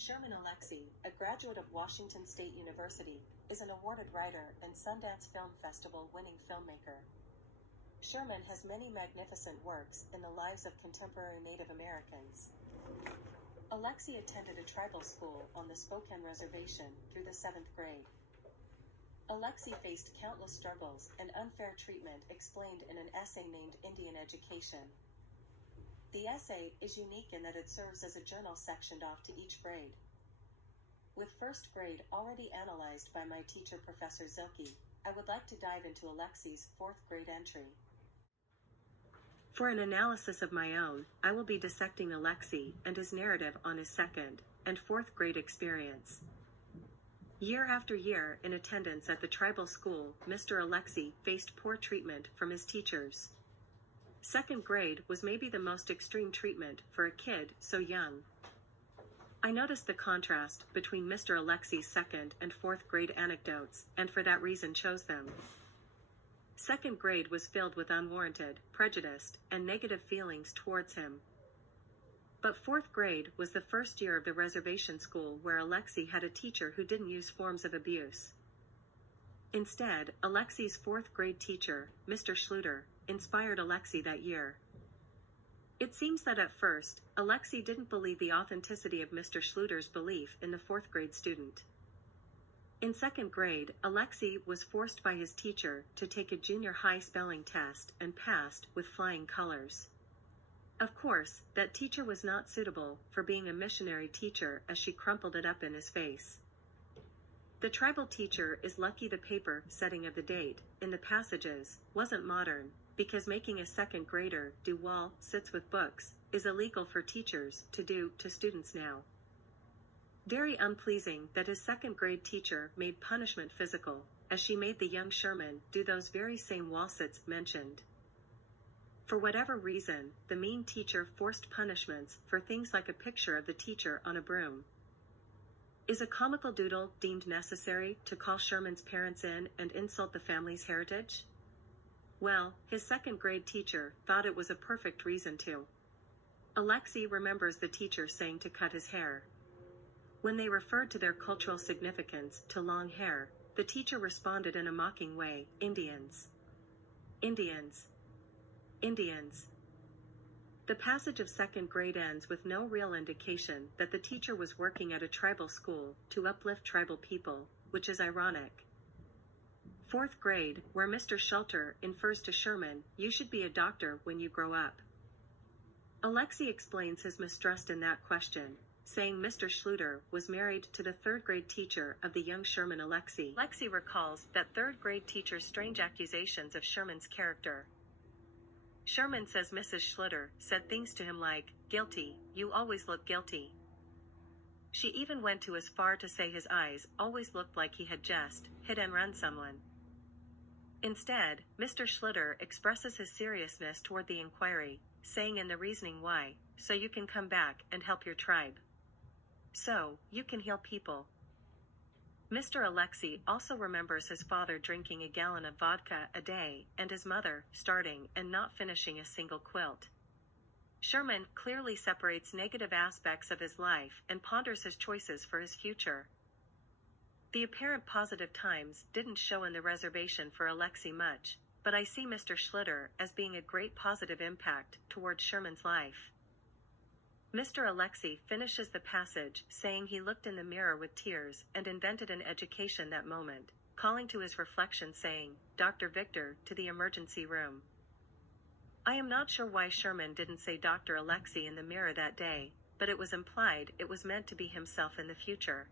Sherman Alexie, a graduate of Washington State University, is an awarded writer and Sundance Film Festival winning filmmaker. Sherman has many magnificent works in the lives of contemporary Native Americans. Alexie attended a tribal school on the Spokane Reservation through the 7th grade. Alexie faced countless struggles and unfair treatment explained in an essay named Indian Education. The essay is unique in that it serves as a journal sectioned off to each grade. With first grade already analyzed by my teacher Professor Zilke, I would like to dive into Alexie's 4th grade entry. For an analysis of my own, I will be dissecting Alexie and his narrative on his 2nd and 4th grade experience. Year after year in attendance at the tribal school, Mr. Alexie faced poor treatment from his teachers. 2nd grade was maybe the most extreme treatment for a kid so young. I noticed the contrast between Mr. Alexie's 2nd and 4th grade anecdotes, and for that reason chose them. 2nd grade was filled with unwarranted, prejudiced, and negative feelings towards him. But 4th grade was the first year of the reservation school where Alexie had a teacher who didn't use forms of abuse. Instead, Alexie's 4th grade teacher, Mr. Schluter, inspired Alexie that year. It seems that at first, Alexie didn't believe the authenticity of Mr. Schluter's belief in the 4th grade student. In 2nd grade, Alexie was forced by his teacher to take a junior high spelling test and passed with flying colors. Of course, that teacher was not suitable for being a missionary teacher, as she crumpled it up in his face. The tribal teacher is lucky the paper setting of the date, in the passages, wasn't modern, because making a 2nd grader do wall sits with books is illegal for teachers to do to students now. Very unpleasing that his 2nd grade teacher made punishment physical, as she made the young Sherman do those very same wall sits mentioned. For whatever reason, the mean teacher forced punishments for things like a picture of the teacher on a broom. Is a comical doodle deemed necessary to call Sherman's parents in and insult the family's heritage? Well, his 2nd grade teacher thought it was a perfect reason to. Alexie remembers the teacher saying to cut his hair. When they referred to their cultural significance to long hair, the teacher responded in a mocking way, "Indians. Indians. Indians." The passage of 2nd grade ends with no real indication that the teacher was working at a tribal school to uplift tribal people, which is ironic. 4th grade, where Mr. Schluter infers to Sherman, "You should be a doctor when you grow up." Alexie explains his mistrust in that question, saying Mr. Schluter was married to the 3rd grade teacher of the young Sherman Alexie. Alexie recalls that 3rd grade teacher's strange accusations of Sherman's character. Sherman says Mrs. Schluter said things to him like, "Guilty, you always look guilty." She even went to as far to say his eyes always looked like he had just hit and run someone. Instead, Mr. Schluter expresses his seriousness toward the inquiry, saying in the reasoning why, "So you can come back and help your tribe. So, you can heal people." Mr. Alexie also remembers his father drinking a gallon of vodka a day and his mother starting and not finishing a single quilt. Sherman clearly separates negative aspects of his life and ponders his choices for his future. The apparent positive times didn't show in the reservation for Alexie much, but I see Mr. Schluter as being a great positive impact toward Sherman's life. Mr. Alexie finishes the passage saying he looked in the mirror with tears and invented an education that moment, calling to his reflection saying, "Dr. Victor, to the emergency room." I am not sure why Sherman didn't say Dr. Alexie in the mirror that day, but it was implied it was meant to be himself in the future.